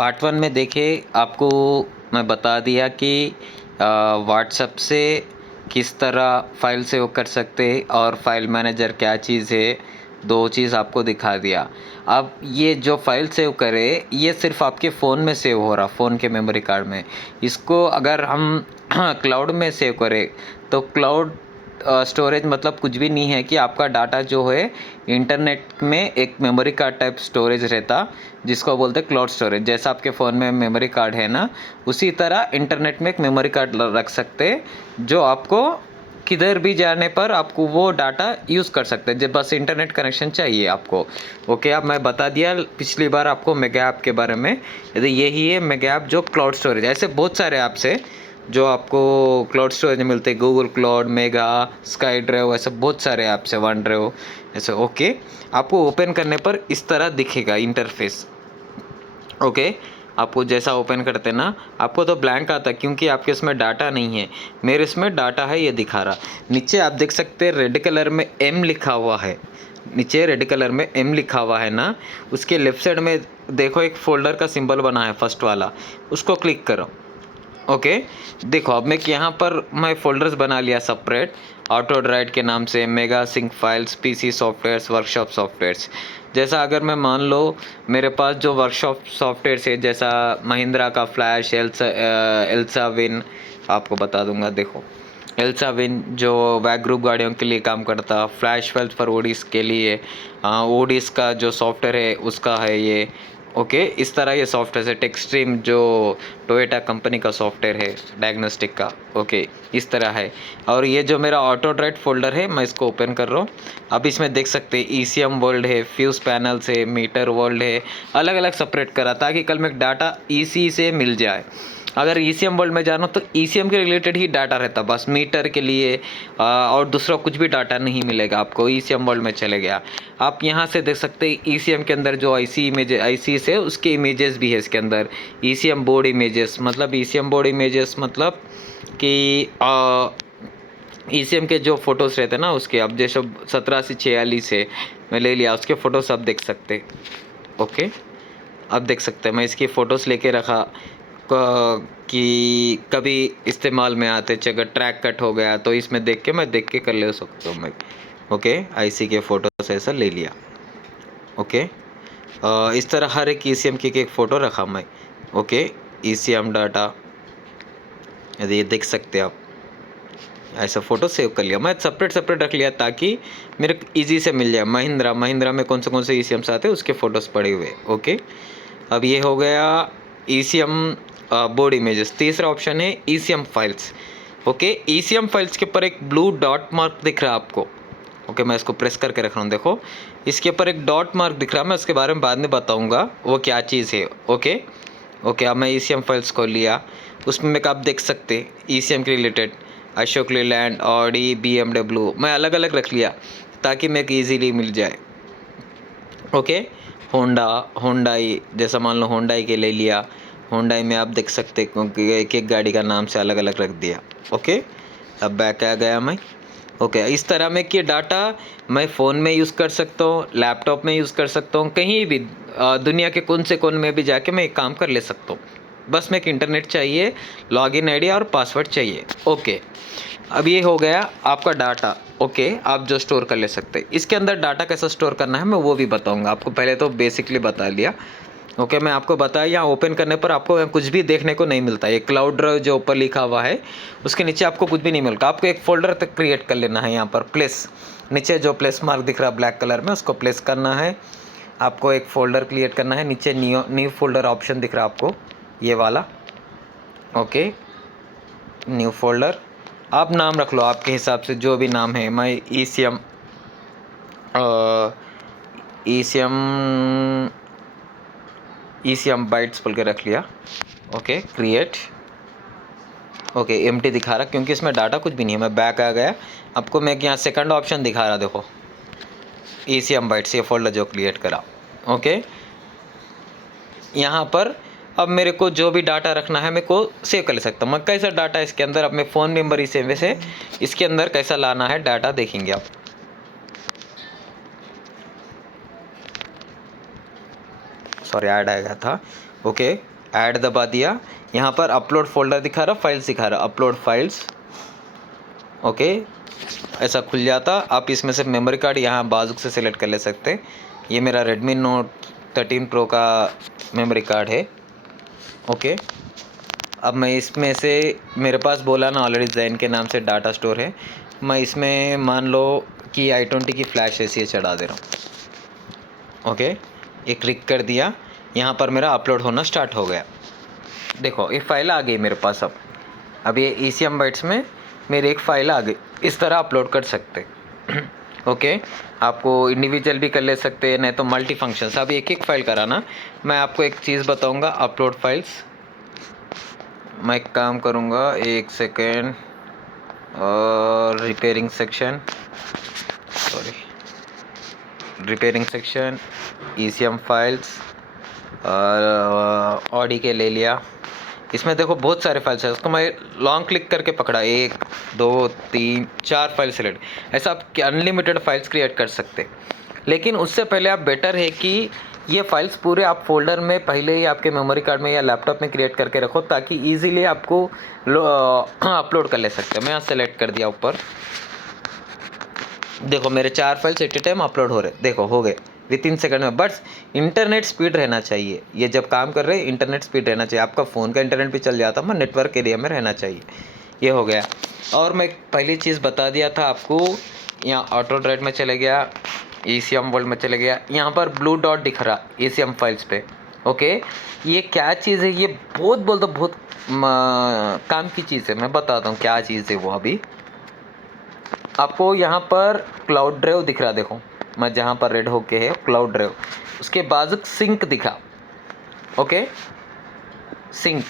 Part 1 में देखिए आपको मैं बता दिया कि व्हाट्सएप से किस तरह फ़ाइल सेव कर सकते हैं और फ़ाइल मैनेजर क्या चीज़ है, 2 चीज़ आपको दिखा दिया। अब ये जो फ़ाइल सेव करें, ये सिर्फ़ आपके फ़ोन में सेव हो रहा, फ़ोन के मेमोरी कार्ड में। इसको अगर हम क्लाउड में सेव करें, तो क्लाउड स्टोरेज मतलब कुछ भी नहीं है कि आपका डाटा जो है इंटरनेट में एक मेमोरी कार्ड टाइप स्टोरेज रहता, जिसको बोलते हैं क्लाउड स्टोरेज। जैसा आपके फ़ोन में मेमोरी कार्ड है ना, उसी तरह इंटरनेट में एक मेमोरी कार्ड रख सकते हैं, जो आपको किधर भी जाने पर आपको वो डाटा यूज़ कर सकते हैं, जब बस इंटरनेट कनेक्शन चाहिए आपको। ओके, अब मैं बता दिया पिछली बार आपको मेगा ऐप के बारे में। यदि यही है मेगा ऐप जो क्लाउड स्टोरेज, ऐसे बहुत सारे ऐप्स है जो आपको क्लाउड स्टोरेज में मिलते हैं, Google cloud, mega, sky drive, ऐसे बहुत सारे ऐप्स है, वन ड्राइव ऐसे। ओके, आपको ओपन करने पर इस तरह दिखेगा इंटरफेस। ओके, आपको जैसा ओपन करते ना, आपको तो ब्लैंक आता क्योंकि आपके इसमें डाटा नहीं है। मेरे इसमें डाटा है, ये दिखा रहा। नीचे आप देख सकते हैं रेड कलर में एम लिखा हुआ है, नीचे रेड कलर में एम लिखा हुआ है ना, उसके लेफ्ट साइड में देखो एक फोल्डर का सिंबल बना है, फर्स्ट वाला, उसको क्लिक करो। ओके, देखो अब मैं यहाँ पर मैं फ़ोल्डर्स बना लिया सेपरेट, ऑटो ड्राइव के नाम से, mega sync files, PC softwares, workshop softwares. जैसा अगर मैं मान लो मेरे पास जो वर्कशॉप सॉफ्टवेयर्स है, जैसा महिंद्रा का फ्लैश, एल्सा विन, आपको बता दूंगा। देखो एल्सा विन जो वैग ग्रुप गाड़ियों के लिए काम करता, फ्लैश फाइल्स फॉर ओडीज के लिए, ओडीज का जो सॉफ्टवेयर है उसका है ये। ओके, इस तरह ये सॉफ्टवेयर है। टेक्सट्रीम जो टोयोटा कंपनी का सॉफ्टवेयर है डायग्नोस्टिक का। ओके, इस तरह है। और ये जो मेरा ऑटो ड्राइव फोल्डर है, मैं इसको ओपन कर रहा हूँ। अब इसमें देख सकते हैं ईसीएम वर्ल्ड है, फ्यूज़ पैनल्स है, मीटर वर्ल्ड है, अलग अलग सेपरेट करा ताकि कल में डाटा ईसी से मिल जाए। अगर ईसीएम वर्ल्ड में जाना तो ईसीएम के रिलेटेड ही डाटा रहता, बस मीटर के लिए और दूसरा कुछ भी डाटा नहीं मिलेगा आपको। ईसीएम वर्ल्ड में चले गया, आप यहाँ से देख सकते हैं ईसीएम के अंदर जो आईसी से उसके इमेजेस भी है इसके अंदर। ईसीएम बोर्ड इमेजेस मतलब कि ईसीएम के जो फ़ोटोज़ रहते हैं ना उसके, अब जैसे 17 से 46 है, मैं ले लिया, उसके फ़ोटोज़ आप देख सकते हैं। ओके, अब देख सकते हैं मैं इसकी फ़ोटोज़ लेके रखा कि कभी इस्तेमाल में आते, अगर ट्रैक कट हो गया तो इसमें देख के मैं कर ले सकता हूँ मैं। ओके, आईसी के फ़ोटोज़ ऐसा ले लिया। ओके, इस तरह हर एक ईसीएम की एक फ़ोटो रखा मैं। ओके, ईसीएम डाटा, यदि ये देख सकते हैं आप, ऐसा फ़ोटो सेव कर लिया मैं, सेपरेट रख लिया ताकि मेरे इजी से मिल जाए। महिंद्रा में कौन से ईसीएम्स आते हैं उसके फ़ोटोज़ पड़े हुए। ओके, अब ये हो गया ईसीएम बोर्ड इमेजेस। तीसरा ऑप्शन है ECM files. Okay, ECM files के ऊपर एक ब्लू डॉट मार्क दिख रहा है आपको। ओके, मैं इसको प्रेस करके रख रहा हूँ। देखो इसके ऊपर एक डॉट मार्क दिख रहा है, मैं उसके बारे में बाद में बताऊँगा वो क्या चीज़ है। ओके, अब मैं ईसीएम फाइल्स को लिया, उसमें मैं आप देख सकते ईसीएम के related Ashok Leyland, Audi, BMW, मैं अलग अलग रख लिया ताकि मेरे को ईजीली मिल जाए। ओके, होंडाई, जैसा मान लो होंडाई के ले लिया, होंडाई में आप देख सकते क्योंकि एक एक गाड़ी का नाम से अलग अलग रख दिया। ओके, अब बैक आ गया मैं। ओके, इस तरह में कि डाटा मैं फ़ोन में यूज़ कर सकता हूँ, लैपटॉप में यूज़ कर सकता हूँ, कहीं भी दुनिया के कौन से कोने में भी जाके मैं एक काम कर ले सकता हूँ। बस मैं एक इंटरनेट चाहिए, लॉगिन आईडी और पासवर्ड चाहिए। ओके, अब ये हो गया आपका डाटा। ओके, आप जो स्टोर कर ले सकते हैं, इसके अंदर डाटा कैसा स्टोर करना है मैं वो भी बताऊँगा आपको। पहले तो बेसिकली बता लिया। ओके, मैं आपको बताया यहाँ ओपन करने पर आपको कुछ भी देखने को नहीं मिलता। ये क्लाउड ड्राइव जो ऊपर लिखा हुआ है उसके नीचे आपको कुछ भी नहीं मिलता। आपको एक फ़ोल्डर तक क्रिएट कर लेना है। यहाँ पर प्लेस, नीचे जो प्लेस मार्क दिख रहा है ब्लैक कलर में, उसको प्लेस करना है। आपको एक फ़ोल्डर क्रिएट करना है, नीचे न्यू फोल्डर ऑप्शन दिख रहा है आपको, ये वाला। ओके, न्यू फोल्डर, आप नाम रख लो आपके हिसाब से जो भी नाम है। मैं ईसीएम बाइट्स बोल के रख लिया। Okay, create. ओके, एम्प्टी दिखा रहा क्योंकि इसमें डाटा कुछ भी नहीं है। मैं बैक आ गया, आपको मैं यहाँ सेकंड ऑप्शन दिखा रहा, देखो ईसीएम बाइट्स, ये फोल्डर जो क्रिएट करा। ओके, यहाँ पर अब मेरे को जो भी डाटा रखना है मेरे को सेव कर ले सकता हूँ मैं। कैसा डाटा इसके अंदर, अब मैं फ़ोन मेमोरी से वैसे इसके अंदर कैसा लाना है डाटा देखेंगे आप। सॉरी, ऐड आ गया था। ओके, ऐड दबा दिया। यहाँ पर अपलोड फोल्डर दिखा रहा, फाइल्स दिखा रहा, अपलोड फाइल्स। ओके, ऐसा खुल जाता। आप इसमें से मेमोरी कार्ड यहाँ बाजू से सिलेक्ट कर ले सकते। ये मेरा Redmi Note 13 Pro का मेमोरी कार्ड है। ओके, अब मैं इसमें से, मेरे पास बोला ना ऑलरेडी ज़ैन के नाम से डाटा स्टोर है, मैं इसमें मान लो कि i20 की फ्लैश ऐसी चढ़ा दे रहा हूँ। ओके, ये क्लिक कर दिया, यहाँ पर मेरा अपलोड होना स्टार्ट हो गया। देखो ये फाइल आ गई मेरे पास। अब ये ECM बाइट्स में मेरी एक फ़ाइल आ गई। इस तरह अपलोड कर सकते। ओके, आपको इंडिविजुअल भी कर ले सकते हैं, नहीं तो मल्टी फंक्शंस। अब एक एक फ़ाइल कराना। मैं आपको एक चीज़ बताऊंगा, अपलोड फाइल्स। मैं एक काम करूंगा, एक सेकेंड, और repairing section, sorry, repairing section, ECM files, और ऑडी के ले लिया। इसमें देखो बहुत सारे फाइल्स है, उसको मैं लॉन्ग क्लिक करके पकड़ा, 1 2 3 4 फाइल सेलेक्ट। ऐसा आप अनलिमिटेड फाइल्स क्रिएट कर सकते। लेकिन उससे पहले आप बेटर है कि ये फाइल्स पूरे आप फोल्डर में पहले ही आपके मेमोरी कार्ड में या लैपटॉप में क्रिएट करके रखो, ताकि ईजिली आपको अपलोड कर ले सकते। मैं यहाँ सेलेक्ट कर दिया ऊपर। देखो मेरे 4 files at a time upload हो रहे, देखो हो गए विद इन सेकंड में। बट इंटरनेट स्पीड रहना चाहिए, ये जब काम कर रहे हैं इंटरनेट स्पीड रहना चाहिए। आपका फ़ोन का इंटरनेट भी चल जाता, मैं नेटवर्क एरिया में रहना चाहिए। ये हो गया। और मैं पहली चीज़ बता दिया था आपको, यहाँ ऑटो ड्राइव में चले गया, ECM वर्ल्ड में चले गया, यहाँ पर ब्लू डॉट दिख रहा ECM फाइल्स पे। ओके, ये क्या चीज़ है, ये बहुत काम की चीज़ है। मैं बताता हूँ क्या चीज़ है वो। अभी आपको यहाँ पर क्लाउड ड्राइव दिख रहा, देखो मैं जहाँ पर रेड होके है क्लाउड ड्राइव, उसके बाद सिंक दिखा। ओके, सिंक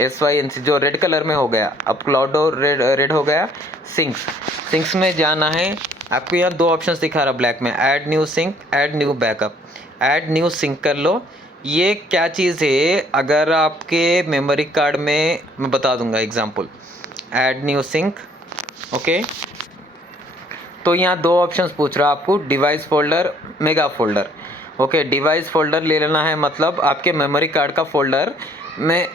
SYNC जो रेड कलर में हो गया, अब क्लाउड रेड हो गया। सिंक्स में जाना है आपको। यहाँ 2 ऑप्शंस दिखा रहा ब्लैक में, add new sync, add new backup. Add new sync कर लो। ये क्या चीज़ है, अगर आपके मेमोरी कार्ड में, मैं बता दूंगा example, add new sync. Okay, तो यहाँ 2 ऑप्शंस पूछ रहा आपको, device folder, mega folder. Okay, device folder ले लेना है, मतलब आपके मेमोरी कार्ड का फोल्डर में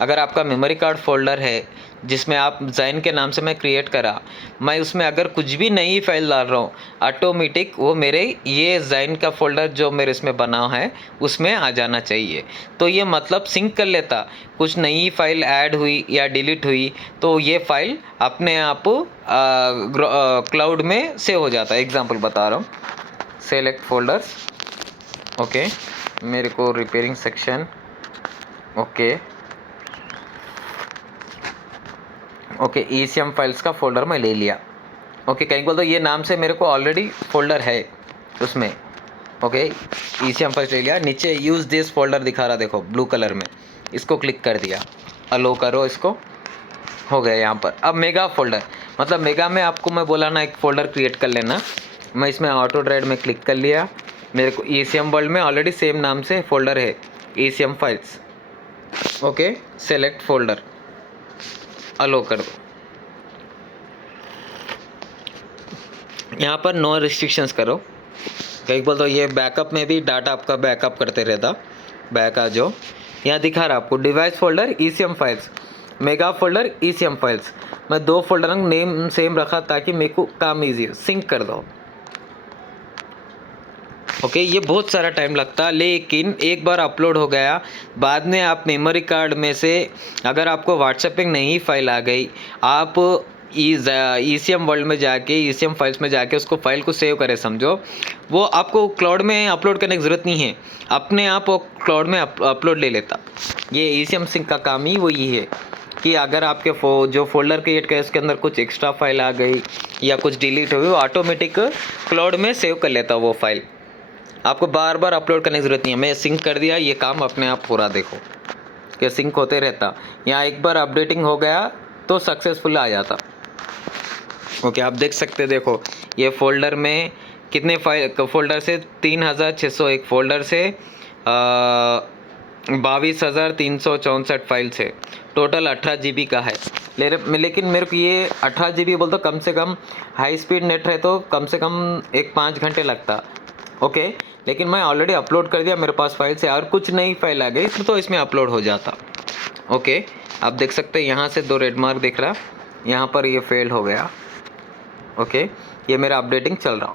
अगर आपका मेमोरी कार्ड फोल्डर है जिसमें आप ज़ैन के नाम से मैं क्रिएट करा, मैं उसमें अगर कुछ भी नई फाइल डाल रहा हूँ, ऑटोमेटिक वो मेरे ये ज़ैन का फोल्डर जो मेरे इसमें बना है उसमें आ जाना चाहिए। तो ये मतलब सिंक कर लेता, कुछ नई फाइल ऐड हुई या डिलीट हुई तो ये फाइल अपने आप क्लाउड में सेव हो जाता है। एग्जांपल बता रहा हूँ, सेलेक्ट फोल्डर्स। ओके, मेरे को repairing section. Okay, ECM files का फोल्डर मैं ले लिया। ओके, कहीं बोल दो ये नाम से मेरे को ऑलरेडी फोल्डर है उसमें। ओके, ECM फाइल्स ले लिया। नीचे यूज़ दिस फोल्डर दिखा रहा, देखो ब्लू कलर में, इसको क्लिक कर दिया, अलो करो इसको, हो गया यहाँ पर। अब मेगा फोल्डर, मतलब मेगा में आपको मैं बोला ना एक फ़ोल्डर क्रिएट कर लेना। मैं इसमें ऑटो ड्राइव में क्लिक कर लिया। मेरे को ECM वर्ल्ड में ऑलरेडी सेम नाम से फोल्डर है, ECM files. Okay, select folder, allow कर दो। यहाँ पर नो रिस्ट्रिक्शंस करो। कहीं बोल दो ये बैकअप में भी डाटा आपका बैकअप करते रहता। बैकअप जो यहाँ दिखा रहा आपको, device folder ECM files, mega folder ECM files. मैं 2 फोल्डर नेम सेम रखा ताकि मेरे को काम ईजी हो। सिंक कर दो। ओके, ये बहुत सारा टाइम लगता, लेकिन एक बार अपलोड हो गया, बाद में आप मेमोरी कार्ड में से अगर आपको व्हाट्सएप पे नई फाइल आ गई, आप ECM वर्ल्ड में जाके, ECM फाइल्स में जाके उसको फाइल को सेव करें, समझो वो आपको क्लाउड में अपलोड करने की ज़रूरत नहीं है, अपने आप वो क्लाउड में अपलोड ले लेता। ये ECM सिंक का काम ही वही है कि अगर आपके जो फोल्डर क्रिएट करे उसके अंदर कुछ एक्स्ट्रा फाइल आ गई या कुछ डिलीट हो गई, वो ऑटोमेटिक क्लाउड में सेव कर लेता वो फाइल। आपको बार बार अपलोड करने की ज़रूरत नहीं है। मैं सिंक कर दिया, ये काम अपने आप हो रहा, देखो कि सिंक होते रहता। यहाँ एक बार अपडेटिंग हो गया तो सक्सेसफुल आ जाता। ओके, आप देख सकते, देखो ये फोल्डर में कितने फोल्डर से 3601 फोल्डर से 22,364 फाइल्स है। टोटल 18 GB का है। लेकिन मेरे को ये 18 GB बोल तो कम से कम हाई स्पीड नेट है तो कम से कम 5 घंटे लगता। ओके, लेकिन मैं ऑलरेडी अपलोड कर दिया मेरे पास फाइल से, और कुछ नई फाइल आ गई तो इसमें अपलोड हो जाता। ओके, आप देख सकते हैं यहाँ से 2 रेड मार्क दिख रहा, यहाँ पर ये फेल हो गया। ओके, ये मेरा अपडेटिंग चल रहा।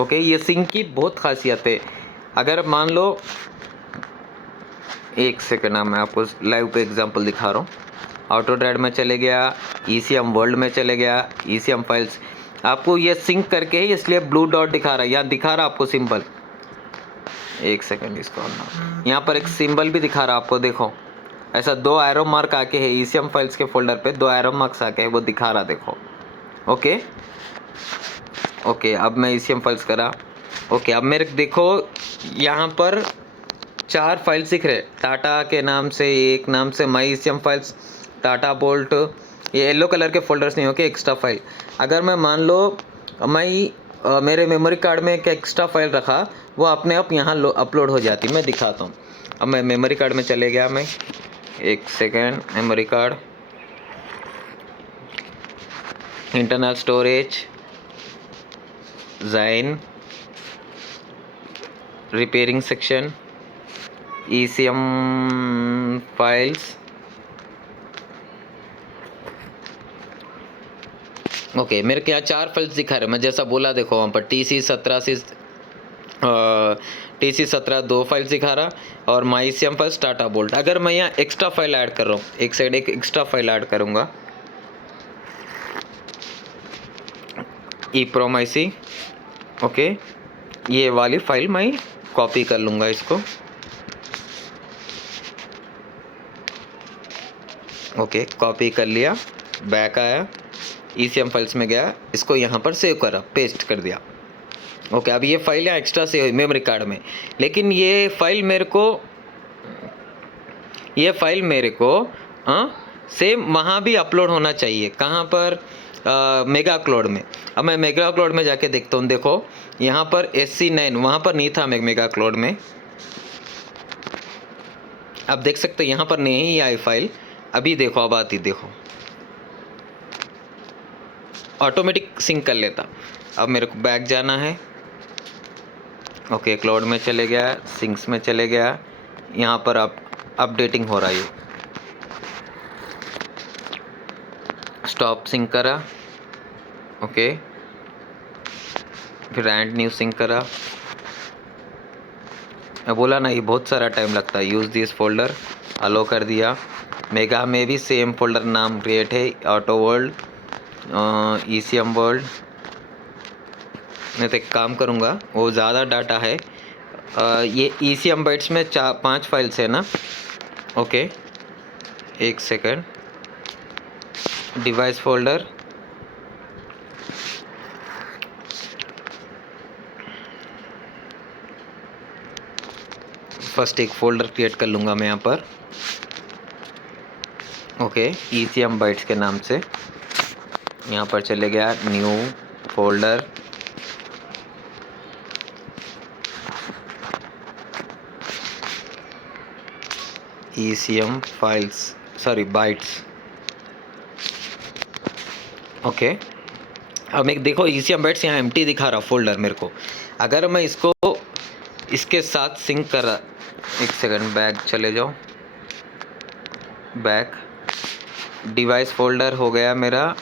ओके, ये सिंक की बहुत खासियत है। अगर मान लो, एक सेकेंड, मैं आपको लाइव पे एग्जांपल दिखा रहा हूँ। ऑटोड्राइड में चले गया, ECM वर्ल्ड में चले गया, ECM फाइल्स, आपको ये सिंक करके ही इसलिए ब्लू डॉट दिखा रहा है, यहाँ दिखा रहा आपको सिंबल। एक सेकेंड, इसको यहाँ पर एक सिंबल भी दिखा रहा आपको, देखो ऐसा 2 एरो मार्क आके है ECM फाइल्स के फोल्डर पे, 2 एरो मार्क्स आके है, वो दिखा रहा, देखो। ओके ओके, अब मैं ECM फाइल्स करा। ओके, अब मेरे देखो यहाँ पर 4 फाइल्स दिख रहे, टाटा के नाम से, एक नाम से माई ECM फाइल्स, टाटा बोल्ट, ये येलो कलर के फोल्डर्स नहीं, ओके, एक्स्ट्रा फाइल। अगर मैं मान लो मेरे मेमोरी कार्ड में एक एक्स्ट्रा फाइल रखा, वो अपने आप यहाँ अपलोड हो जाती, मैं दिखाता हूँ। अब मैं मेमोरी कार्ड में चले गया, मैं एक second, memory card, internal storage, Zain, repairing section, ECM files. Okay, मेरे के यहाँ 4 फाइल्स दिखा रहे, मैं जैसा बोला, देखो वहाँ पर TC17 2 फाइल्स दिखा रहा, और माई ECM फाइल्स, टाटा बोल्ट। अगर मैं यहाँ एक्स्ट्रा फाइल ऐड कर रहा हूँ, एक साइड एक एक्स्ट्रा फाइल ऐड करूँगा, EPROM-IC। ओके, ये वाली फाइल मैं कॉपी कर लूँगा इसको। ओके, कॉपी कर लिया, बैक आया, ECM फाइल्स में गया, इसको यहाँ पर सेव करा, पेस्ट कर दिया। ओके, अब ये फाइल यहाँ एक्स्ट्रा सेव हुई मेमोरी कार्ड में, लेकिन ये फाइल मेरे को सेम वहाँ भी अपलोड होना चाहिए। कहाँ पर? मेगा क्लाउड में। अब मैं मेगा क्लाउड में जाके देखता हूँ, देखो यहाँ पर SC9 वहाँ पर नहीं था मेगा क्लाउड में। आप देख सकते हैं यहाँ पर नहीं आई फाइल, अभी देखो, अब आती, देखो ऑटोमेटिक सिंक कर लेता। अब मेरे को बैक जाना है। ओके, क्लाउड में चले गया, सिंक्स में चले गया, यहाँ पर अब अपडेटिंग हो रहा है, स्टॉप सिंक करा। ओके, फिर एंड न्यू सिंक करा। मैं बोला ना, ये बहुत सारा टाइम लगता है। यूज़ दिस फोल्डर, अलो कर दिया। मेगा में भी सेम फोल्डर नाम क्रिएट है, ऑटो वर्ल्ड, ECM वर्ल्ड। मैं तो एक काम करूँगा, वो ज़्यादा डाटा है, ये ECM बाइट्स में 5 फाइल्स है ना। ओके, एक सेकेंड, डिवाइस फोल्डर, फर्स्ट एक फ़ोल्डर क्रिएट कर लूँगा मैं यहाँ पर। ओके, ECM बाइट्स के नाम से यहाँ पर चले गया, new folder, ECM files, sorry bytes. Okay, अब एक देखो ECM बाइट्स यहाँ एम्प्टी दिखा रहा फोल्डर मेरे को। अगर मैं इसको इसके साथ सिंक कर रहा, एक सेकंड, बैक चले जाओ, बैक, डिवाइस फोल्डर हो गया मेरा,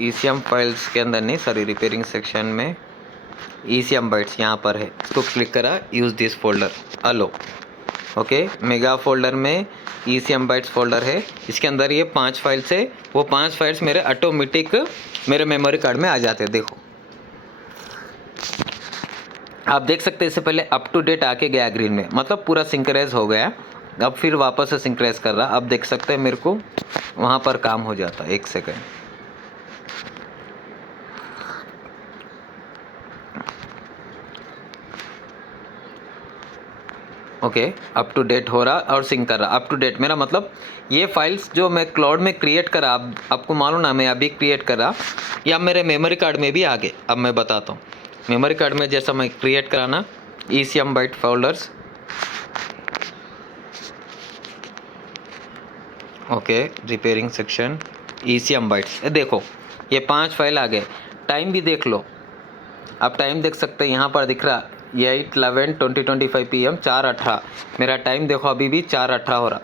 ECM फाइल्स के अंदर नहीं, सॉरी रिपेयरिंग सेक्शन में ECM बाइट्स यहाँ पर है, इसको क्लिक करा, use this folder, allow. Okay, mega folder में ECM बाइट्स फोल्डर है, इसके अंदर ये 5 फाइल्स है, वो 5 फाइल्स मेरे ऑटोमेटिक मेरे मेमोरी कार्ड में आ जाते हैं। देखो आप देख सकते हैं, इससे पहले अप टू डेट आके गया ग्रीन में, मतलब पूरा सिंक्राइज हो गया। अब फिर वापस से सिंक्राइज कर रहा, अब देख सकते हैं मेरे को वहाँ पर काम हो जाता। एक second, okay, up to date हो रहा और सिंक कर रहा। अप टू डेट मेरा मतलब ये फाइल्स जो मैं क्लाउड में क्रिएट करा, आपको मालूम ना, मैं अभी क्रिएट करा, या मेरे मेमोरी कार्ड में भी आ गए। अब मैं बताता हूँ, मेमोरी कार्ड में जैसा मैं क्रिएट करा ना, ECM byte folders, okay, repairing section, ECM bytes, देखो ये 5 फाइल आ गए। टाइम भी देख लो, आप टाइम देख सकते हैं, यहाँ पर दिख रहा 8/11/2025 PM 4:18 मेरा टाइम देखो, अभी भी 4:18 हो रहा।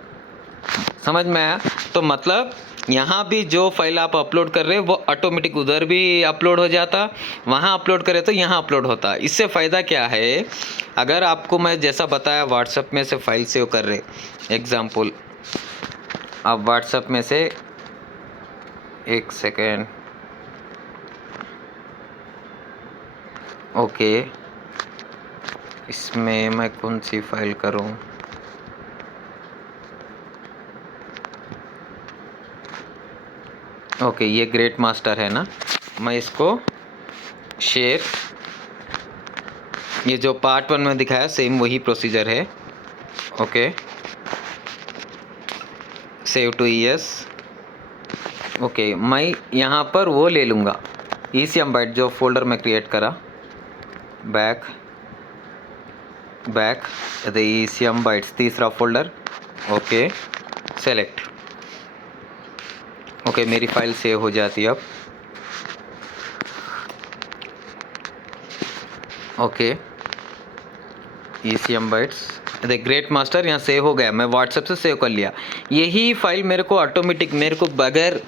समझ में आया? तो मतलब यहाँ भी जो फाइल आप अपलोड कर रहे हो वो ऑटोमेटिक उधर भी अपलोड हो जाता, वहाँ अपलोड करें तो यहाँ अपलोड होता। इससे फ़ायदा क्या है, अगर आपको मैं जैसा बताया व्हाट्सएप में से फाइल सेव कर रहे, एग्ज़ाम्पल आप व्हाट्सएप में से, एक सेकेंड, ओके, इसमें मैं कौन सी फाइल करूँ? ओके, ये ग्रेट मास्टर है ना, मैं इसको शेयर, ये जो पार्ट 1 में दिखाया सेम वही प्रोसीजर है। Okay, save to ES। Okay, मैं यहाँ पर वो ले लूँगा ECM बाइट जो फोल्डर में क्रिएट करा, बैक ECM बाइट्स तीसरा फोल्डर। Okay, select. ओके, मेरी फाइल सेव हो जाती है अब। ओके, ECM बाइट्स देख, ग्रेट मास्टर यहाँ सेव हो गया, मैं व्हाट्सएप से सेव कर लिया। यही फाइल मेरे को ऑटोमेटिक, मेरे को बगैर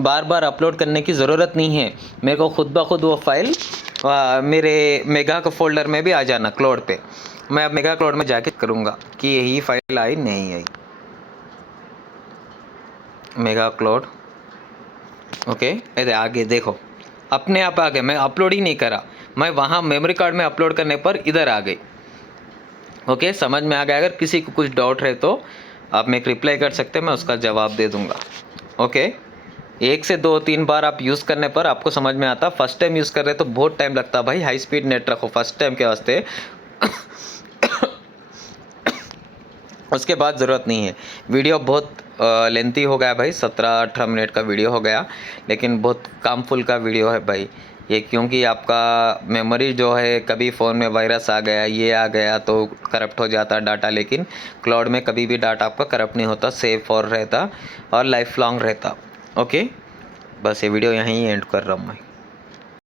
बार बार अपलोड करने की ज़रूरत नहीं है, मेरे को खुद ब खुद वो फाइल मेरे मेगा का फोल्डर में भी आ जाना, क्लाउड पे। मैं अब मेगा क्लाउड में जाके करूँगा कि यही फाइल आई नहीं आई, मेगा क्लाउड। ओके, ऐसे आगे देखो अपने आप आ गए, मैं अपलोड ही नहीं करा, मैं वहाँ मेमोरी कार्ड में अपलोड करने पर इधर आ गई। ओके, समझ में आ गया? अगर किसी को कुछ डाउट है तो आप मेरे को रिप्लाई कर सकते हैं, मैं उसका जवाब दे दूंगा। ओके, 1 से 2-3 बार आप यूज़ करने पर आपको समझ में आता। फर्स्ट टाइम यूज़ कर रहे तो बहुत टाइम लगता भाई, हाई स्पीड नेट रखो फर्स्ट टाइम के वास्ते। उसके बाद ज़रूरत नहीं है। वीडियो बहुत लेंथी हो गया भाई, 17-18 मिनट का वीडियो हो गया, लेकिन बहुत कामफुल का वीडियो है भाई ये, क्योंकि आपका मेमोरी जो है, कभी फ़ोन में वायरस आ गया, ये आ गया तो करप्ट हो जाता डाटा, लेकिन क्लाउड में कभी भी डाटा आपका करप्ट नहीं होता, सेफ और रहता और लाइफ लॉन्ग रहता। ओके, बस ये वीडियो यहीं एंड कर रहा हूँ मैं।